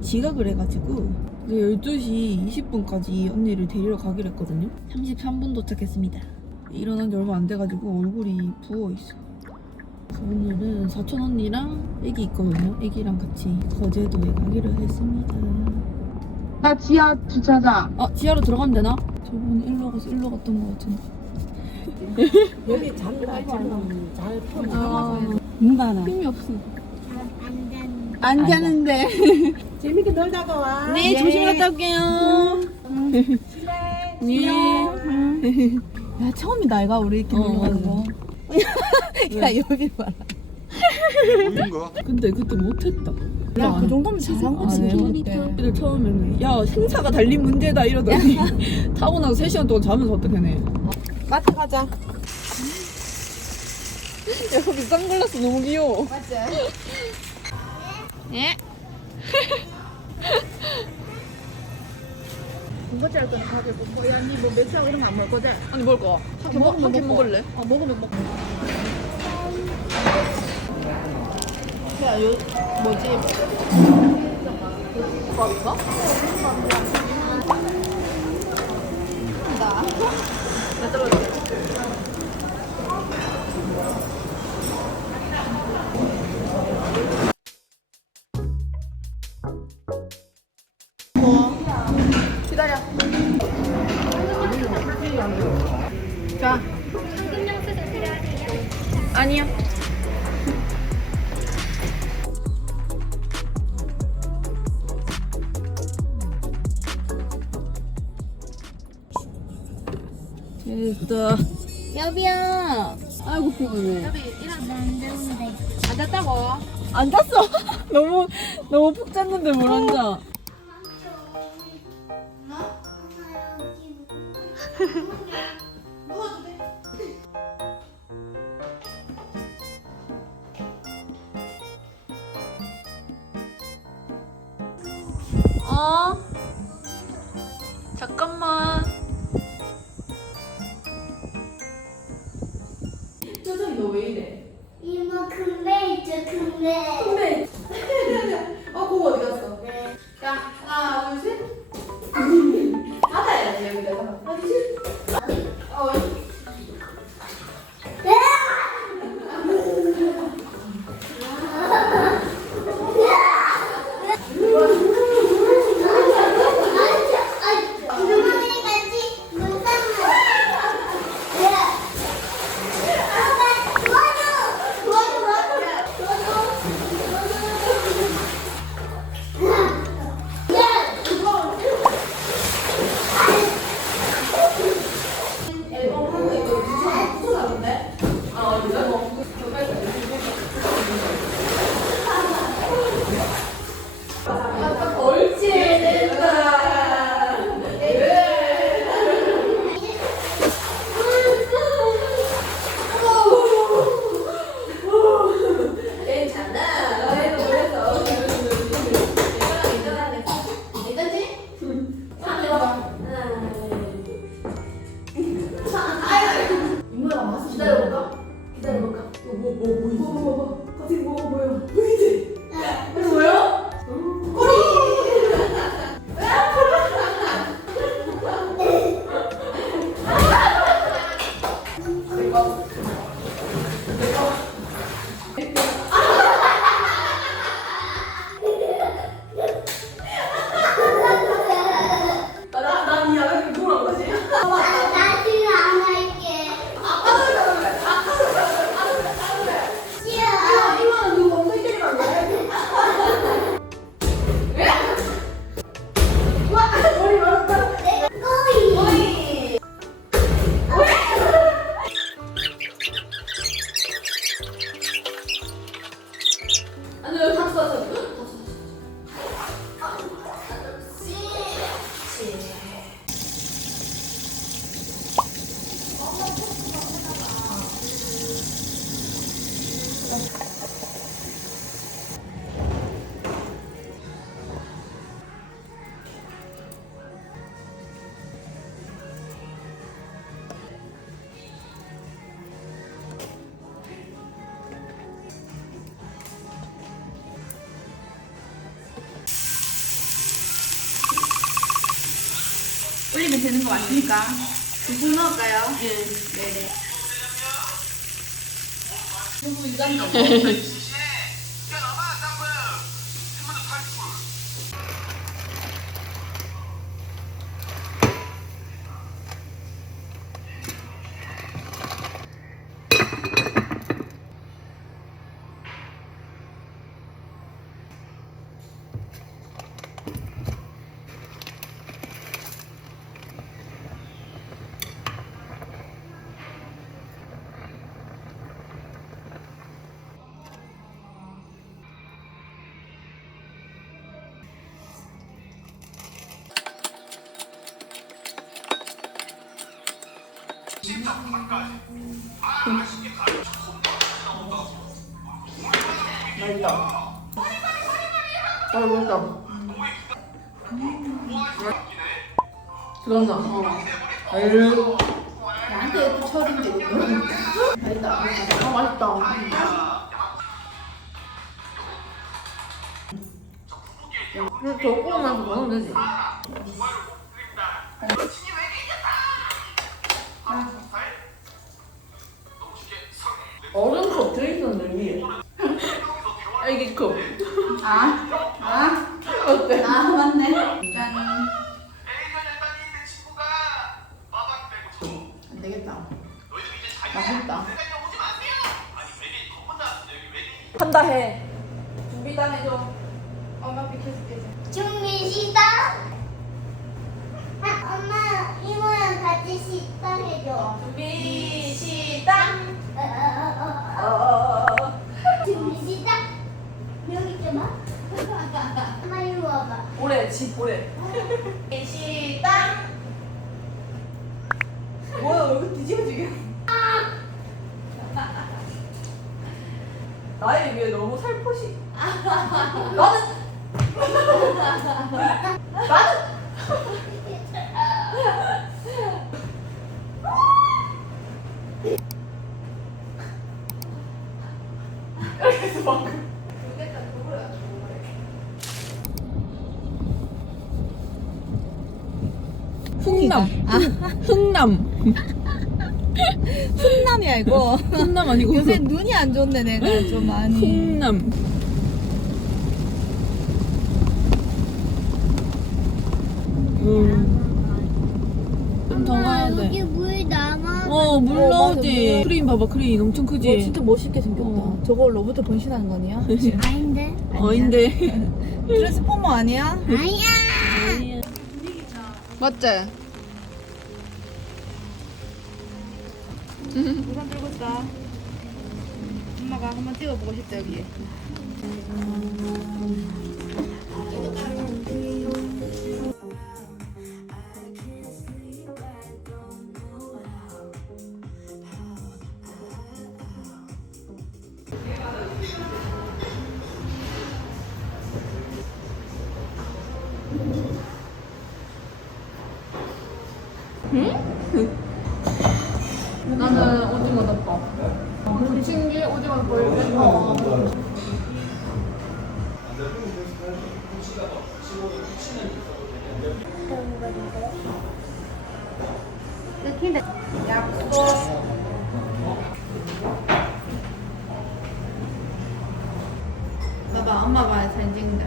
지각을 해가지고 이제 12시 20분까지 언니를 데리러 가기로 했거든요. 33분 도착했습니다. 일어난 지 얼마 안 돼가지고 얼굴이 부어있어. 오늘은 사촌 언니랑 애기 있거든요. 애기랑 같이 거제도에 가기로 했습니다. 나 지하 주차장. 아 지하로 들어가면 되나? 저번에 일로 가서 일로 갔던 것 같은데. 여기 잠깐 잘 아. 뭔가 나. 힘이 없어 안 자는데. 재밌게 놀다가 와. 네, 조심히 갔다 올게요. 네. 야 처음이다 이가 우리 이렇게 어, 놀러 가는 거. 야 여기 봐라. 거? 근데 그때 못했다. 야 그 정도면 잘한 거지. 안 해. 그때. 애들 처음에는 야 생사가 달린 문제다 이러더니 타고 나서 3 시간 동안 자면서 어떡하네. 마트 가자. 여기 선글라스 너무 귀여워. 맞지? 예? 군거 짤 거는 가게 먹고 야니뭐 맥주하고 그런 거 안 먹을 거지? 아니 먹을 거. 한캔 먹, 먹고. 먹을래? 어 먹으면 먹고. 야, 요, 뭐지? 밥인가? 나. 나 떨어질게. 안 잤어. 너무 너무 푹 잤는데 뭘 앉아? 어? 거 맞습니까? 두분 넣을까요? 네. 네네. 두부 유감도. 나한테 또 철인데 이거. 맛있다. 아 맛있다. 근데 저거만 먹으면 되지. 엄마 이모랑 같이 식사해줘. 준비 시작. 어, 어, 어, 어. 준비 시작. 여기 좀 와. 엄마 이리 와봐. 오래 집 오래. 시작. 뭐야 여기 뒤집어지게. 나에 비해 너무 살포시. 나는 흥남. 흥남. 훈남이야 이거. 흥남 아니고 요새 눈이 안 좋네 내가 좀 많이. 흥남. 음. 좀 더 가야 돼. 여기 물 남아. 어, 물 어, 맞아, 나오지. 물. 크레인 봐봐, 크레인 엄청 크지? 어, 진짜 멋있게 생겼다. 어. 저거 로봇 변신하는 거냐? 아닌데. 어인데. 트랜스포머 아니야? 아니야. 맞지? 우선 들고 있다. 엄마가 한번 찍어보고 싶다 여기. 봐봐, 엄마 봐, 사진 찍는다.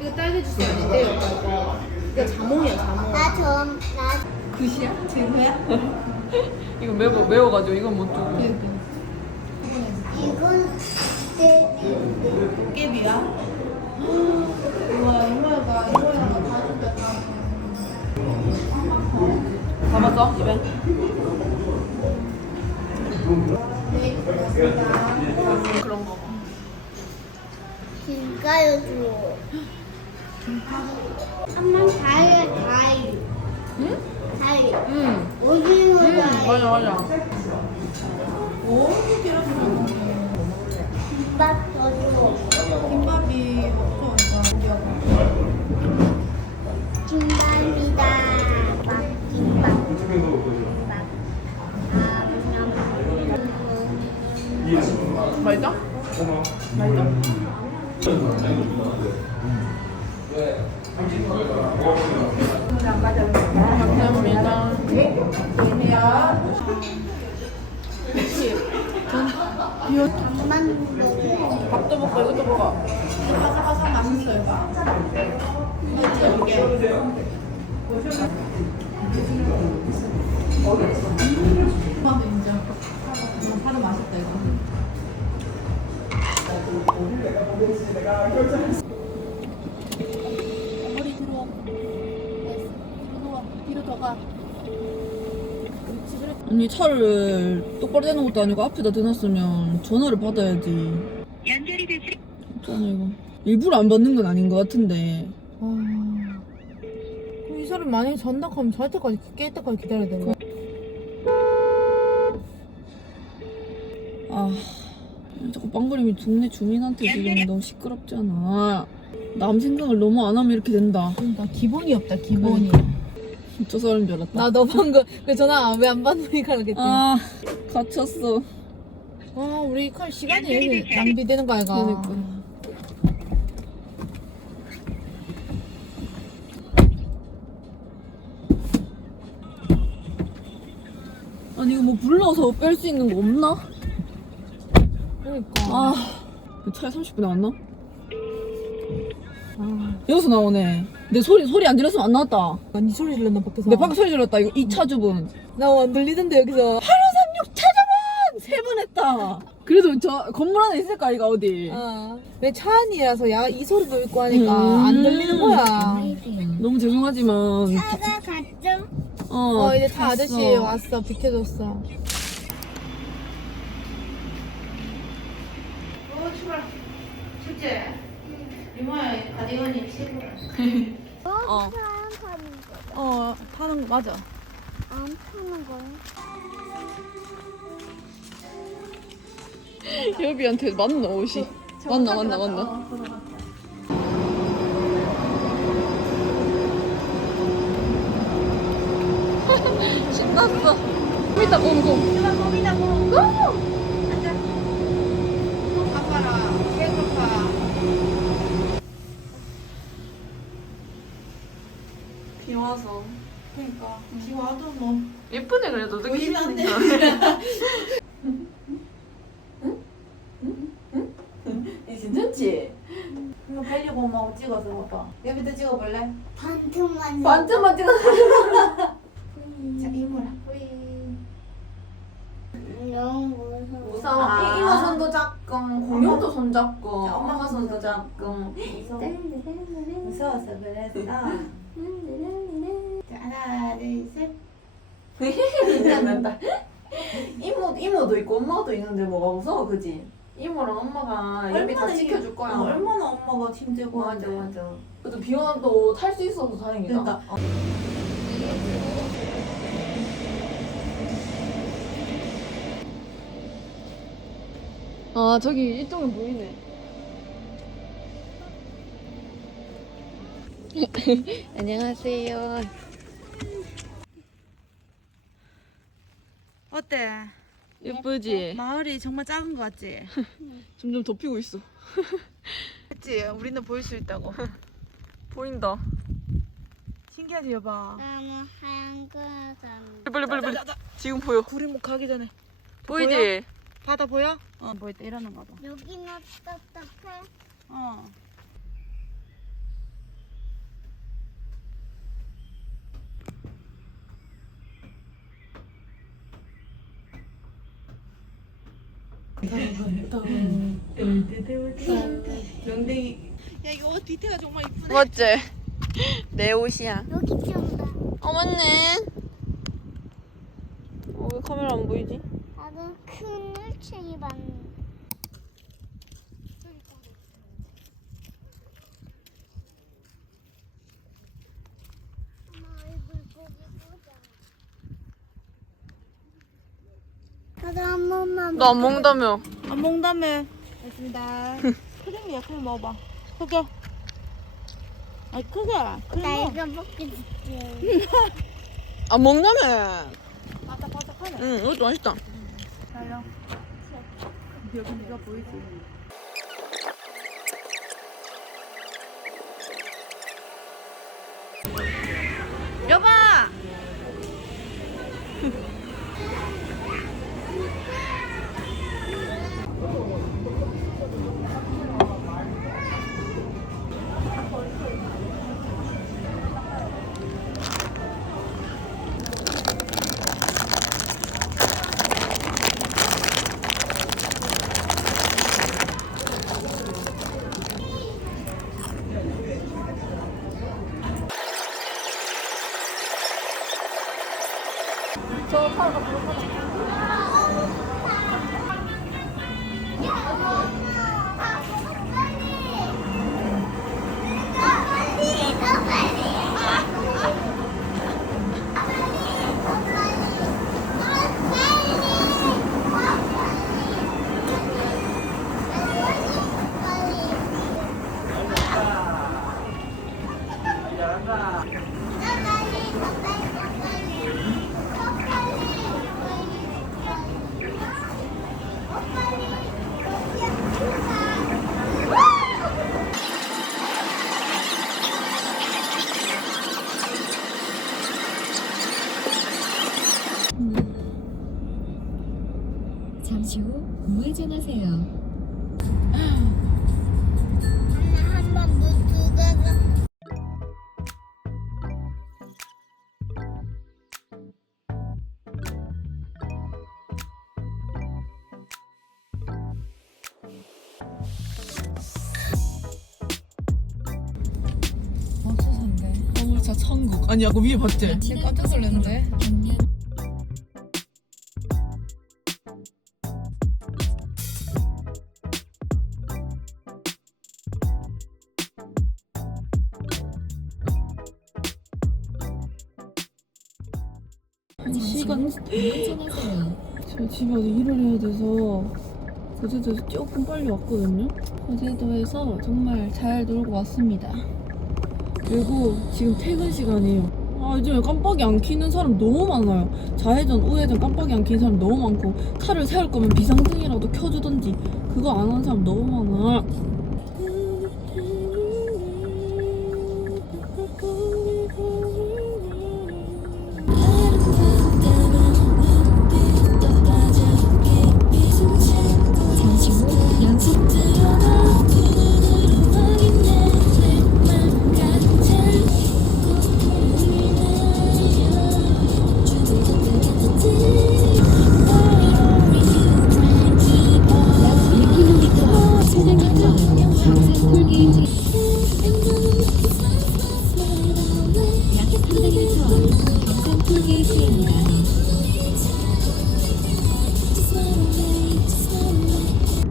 이거 딸기 주스 아닌데요? 이거 자몽이야, 자몽. 나 좀, 나 굿이야? 제로야? 이거 매워, 매워가지고 이건 못 주고. 네, 고맙습니다. 그런 거. 김가루 줘. 엄마 다이 다이. 응? 다이. 응. 오징어 응, 다이. 맞아, 맞아. 김밥 더 줘. 김밥이 맛있어? 고마워. 맛있어? 감사합니다. 네요 밥도 먹고 이것도 먹어. 바삭바삭 맛있어요. 이게. 엄마도 인정. 파도 맛있다 이거. 머리. 뒤로 더 가. 아니 차를 똑바로 대는 것도 아니고 앞에다 대놨으면 전화를 받아야지. 연결이 되지. 있잖아 이거. 일부러 안 받는 건 아닌 것 같은데. 와. 그럼 이 사람 만약에 전락하면 잘 때까지 깰 때까지 기다려야 되는 거야? 아 자꾸 빵그림이 동네 주민한테 지금 너무 시끄럽지 않아. 남 생각을 너무 안 하면 이렇게 된다. 그러니까 기본이 없다 기본이. 저 사람인 줄 알았다. 나 너 방금 그 전화 왜 안 받으니까 그랬지. 아. 아 갇혔어. 우리 칼 시간이 이렇게 낭비되는 거 아이가. 그러니까. 아니 이거 뭐 불러서 뺄 수 있는 거 없나? 그러니까. 아 차에 30분 나왔나? 아. 여기서 나오네. 내 소리 소리 안 들렸으면 안 나왔다. 니 소리 질렀나 밖에서. 내 방금 소리 질렀다. 이거 2차 주분. 나 안 들리던데 여기서. 8536 차주분 세번 했다. 그래도 저 건물 안에 있을까 이가 어디? 어. 왜차 안이라서 야 이 소리도 있고 하니까 음. 안 들리는 거야. 너무 죄송하지만 차가 갔죠? 어, 어 이제 차 아저씨. 왔어 비켜줬어. 어 출발. 출제. 이모야 가디건이 최고. 어. 거. 어 타는 거 맞아. 안 타는 거야? 여비한테 맞나 옷이? 맞나 맞나 맞나? 신났어. 이따 공공. 아빠라 배고파. 비 와서. 그러니까 비 와도 뭐 예쁘네 그래도 느낌 보이면 안 돼. 이 괜찮지? 이거 벨리고 엄마하고 찍어서 봐봐. 여기도 찍어볼래? 반틈만. 반쯤만 찍어서. 자 이모라. 너무 무서워. 무서워. 아. 이모 손도 잡고 공룡도 손 잡고 엄마가 손도 잡고. 무서워서 그랬어. 자 하나 둘 셋. 장난다. 이모 이모도 있고 엄마도 있는데 뭐가 무서워 그지? 이모랑 엄마가 예비 다 얼마나 지켜줄 거야. 어, 얼마나 엄마가 힘들고 맞아 하는데. 맞아. 그래도 비 와도 탈수 있어서 다행이다. 그러니까 어. 아 저기 이쪽은 보이네. 안녕하세요. 어때? 예쁘지? 마을이 정말 작은 거 같지? 점점 덮이고 있어. 그치? 우리는 보일 수 있다고. 보인다. 신기하지 여봐. 너무 하얀. 빨리 빨리 빨리. 지금 보여. 구리목 가기 전에 보이지? 바다 보여? 어 보였다 이러는 거 봐. 여기는 답답해. 어. 야 이거 옷 디테일가 정말 이쁘네. 맞지? 내 옷이야. 여기 좀 봐. 어 맞네. 어, 왜 카메라 안 보이지? 나는 큰 물챙이 봤는데. 엄마 얼굴 보기 보자. 나도 한 번만. 너 안 먹는다며. 안 먹다며. 크림이야 크림 먹어봐. 크게. 아 크게. 크림 나 먹어. 이거 먹기 줄게. 안 먹나며. 바삭바삭하네. 응, 이것도 맛있다. 달려. 여기 네가 보이지? 여봐. 차 천국. 아니 아까 위에 봤지? 진짜 깜짝 놀랐는데. 한 잠시 시간. 제가 집에 와서 일을 해야 돼서 거제도에서 조금 빨리 왔거든요. 거제도에서 정말 잘 놀고 왔습니다. 그리고 지금 퇴근 시간이에요. 아, 요즘에 깜빡이 안 켜는 사람 너무 많아요. 좌회전, 우회전 깜빡이 안 켜는 사람 너무 많고 차를 세울 거면 비상등이라도 켜주던지 그거 안 하는 사람 너무 많아.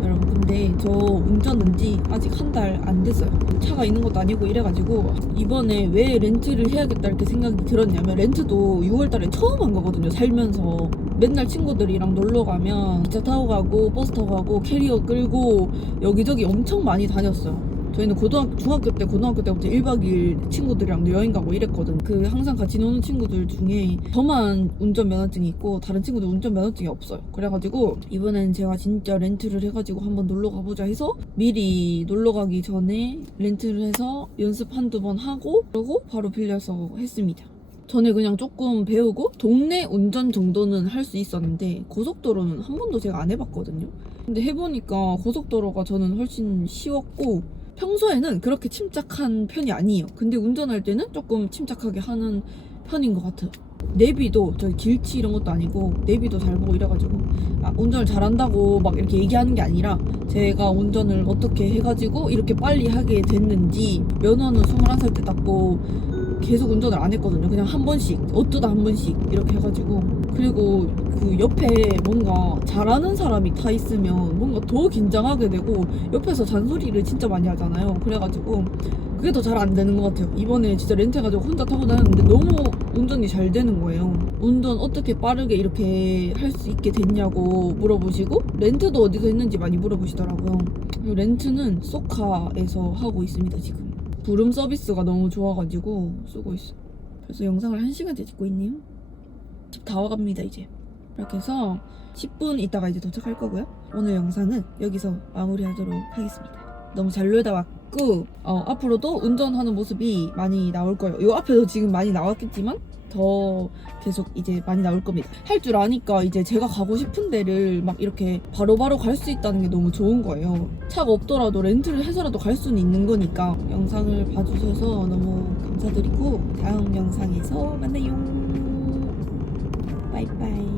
여러분 근데 저 운전 은지 아직 한 달 안 됐어요. 차가 있는 것도 아니고 이래가지고 이번에 왜 렌트를 해야겠다 이렇게 생각이 들었냐면 렌트도 6월달에 처음 한 거거든요 살면서. 맨날 친구들이랑 놀러 가면 기차 타고 가고 버스 타고 가고 캐리어 끌고 여기저기 엄청 많이 다녔어요 저희는 고등학교, 중학교 때, 고등학교 때부터 1박 2일 친구들이랑 여행 가고 이랬거든. 그 항상 같이 노는 친구들 중에 저만 운전면허증이 있고 다른 친구들 운전면허증이 없어요. 그래가지고 이번엔 제가 진짜 렌트를 해가지고 한번 놀러 가보자 해서 미리 놀러 가기 전에 렌트를 해서 연습 한두 번 하고 그러고 바로 빌려서 했습니다. 전에 그냥 조금 배우고 동네 운전 정도는 할 수 있었는데 고속도로는 한 번도 제가 안 해봤거든요. 근데 해보니까 고속도로가 저는 훨씬 쉬웠고 평소에는 그렇게 침착한 편이 아니에요. 근데 운전할 때는 조금 침착하게 하는 편인 것 같아요. 내비도 저 길치 이런 것도 아니고 내비도 잘 보고 이래가지고 아, 운전을 잘한다고 막 이렇게 얘기하는 게 아니라 제가 운전을 어떻게 해가지고 이렇게 빨리 하게 됐는지 면허는 21살 때 땄고 계속 운전을 안 했거든요. 그냥 한 번씩 어쩌다 한 번씩 이렇게 해가지고 그리고 그 옆에 뭔가 잘하는 사람이 타 있으면 뭔가 더 긴장하게 되고 옆에서 잔소리를 진짜 많이 하잖아요. 그래가지고 그게 더 잘 안 되는 것 같아요. 이번에 진짜 렌트해가지고 혼자 타고 다녔는데 너무 운전이 잘 되는 거예요. 운전 어떻게 빠르게 이렇게 할 수 있게 됐냐고 물어보시고 렌트도 어디서 했는지 많이 물어보시더라고요. 렌트는 소카에서 하고 있습니다 지금. 부름 서비스가 너무 좋아가지고 쓰고 있어. 그래서 영상을 1시간째 찍고 있네요. 집 다 와갑니다 이제. 이렇게 해서 10분 있다가 이제 도착할 거고요. 오늘 영상은 여기서 마무리하도록 하겠습니다. 너무 잘 놀다 왔고 어, 앞으로도 운전하는 모습이 많이 나올 거예요. 이 앞에도 지금 많이 나왔겠지만 더 계속 이제 많이 나올 겁니다. 할 줄 아니까 이제 제가 가고 싶은 데를 막 이렇게 바로바로 갈 수 있다는 게 너무 좋은 거예요. 차가 없더라도 렌트를 해서라도 갈 수는 있는 거니까 영상을 봐주셔서 너무 감사드리고 다음 영상에서 만나요. 바이바이.